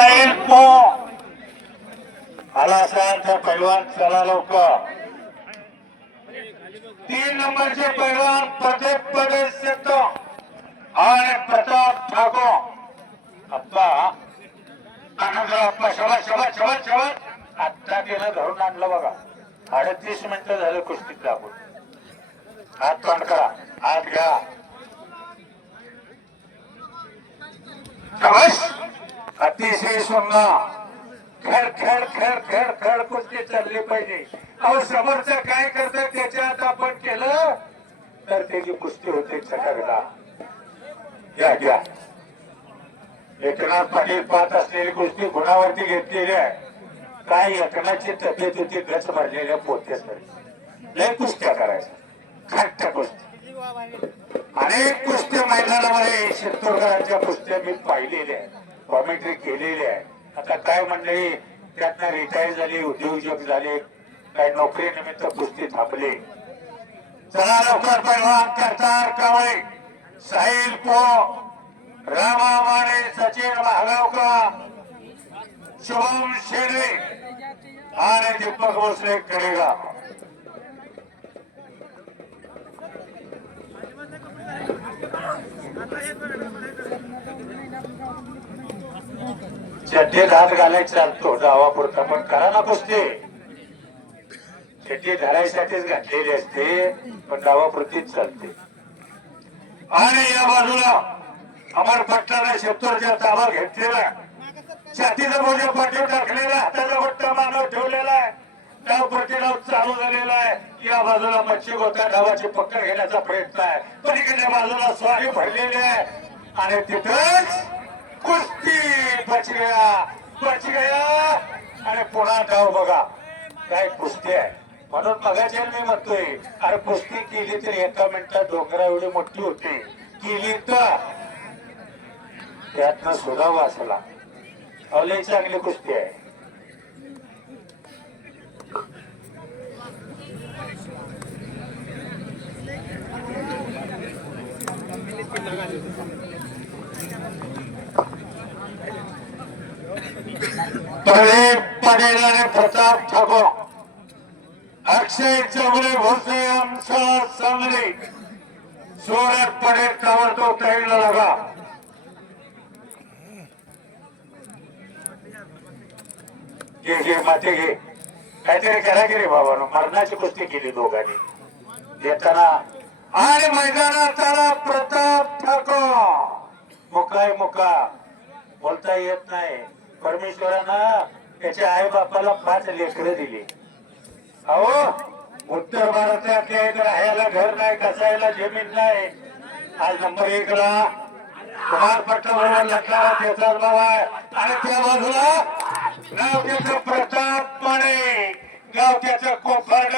साहिल पो आला असाल तर पैलवान चला लवकर. 3 नंबरचे पैलवान प्रदीप पडेल आणि प्रताप ठाकूर अप्पा आनंदराव शबाश शबाश शबाश शबाश. आता त्यानं धरून आणलं बघा. 38 मिनिटं झालं कुस्तीत दाखवून. हात तोंड करा, हात घ्या. शबाश. अतिशय सुंदर. खेळ खेळ खेळ खेळ खेळ कुस्ती चालली पाहिजे. अहो समोरचं काय करतं त्याच्यात आपण केलं तर त्याची कुस्ती होते चटकदा. घ्या घ्या. एकनाथ पाटील पाहत असलेली कुस्ती गुणावरती घेतलेली आहे. काय एकनाथची तब्येत होती गच भरलेल्या पोत्यासारखी. लय कुस्त्या करायच्या खाट्या कुस्ती. अनेक कुस्त्या मैदानामध्ये शिरतोडकरांच्या कुस्त्या मी पाहिलेल्या आहे, कॉमेंट्री केलेली आहे. आता काय म्हणले त्यातनं रिटायर झाले, उद्योजक झाले, काही नोकरी निमित्त कुस्ती थांबले. चला लवकर पैलवान करतार कावळे, साहिल पो, रामा माने, सचिन महागावकर, शुभम शेरे आणि दीपक भोसले करेगा. चड्डीत हात घालायचा चालतो डावापुरता, पण करा ना कुस्ती. चड्डी धरायसाठीच घातलेली असते पण डावापुरतीच चालते. आणि या बाजूला अमर पट्टाला शेतोरच्या ताबा घेतलेला, छातीचा मोजा पाठीवर टाकलेला, हाताचा पट्टा मानव ठेवलेला आहे, डाव प्रतिडाव चालू झालेला आहे. या बाजूला मच्छी गोता डावाची पकड घेण्याचा प्रयत्न आहे, पलीकडच्या बाजूला स्वारी भरलेली आहे आणि तिथंच कुस्ती. बच गया आणि पुन्हा डाव बघा. काय कुस्ती आहे. म्हणून मगाच्या मी म्हणतोय अरे कुस्ती केली तर एका मिनिटात डोंगरा एवढी मोठी होती, केली तर त्यातनं सुद्धा वाचला. लय चांगली कुस्ती आहे. पडेल आणि प्रताप ठाकूर, अक्षय चौगले, भोसले, अंशा सांगली, सोरठ पडेल ताबडतोब तयारीला लागा. घे माते घे, काहीतरी करा की रे बाबानो. मरणाची कुस्ती केली दोघांनी देताना. आणि मैदानात आला प्रताप ठाकूर. मुकाय मुका बोलता येत नाही. परमेश्वरानं त्याच्या आई बापाला 5 लेकरं दिली. अहो उत्तर भारतात राहायला घर नाही, कसायला जमीन नाही. आज नंबर 1 ला कुमार पट्टा बरोबर लटणारा त्याचाच भाव आहे. आणि त्या बाजूला गाव त्याचं प्रताप माने, गाव त्याचं कोफाड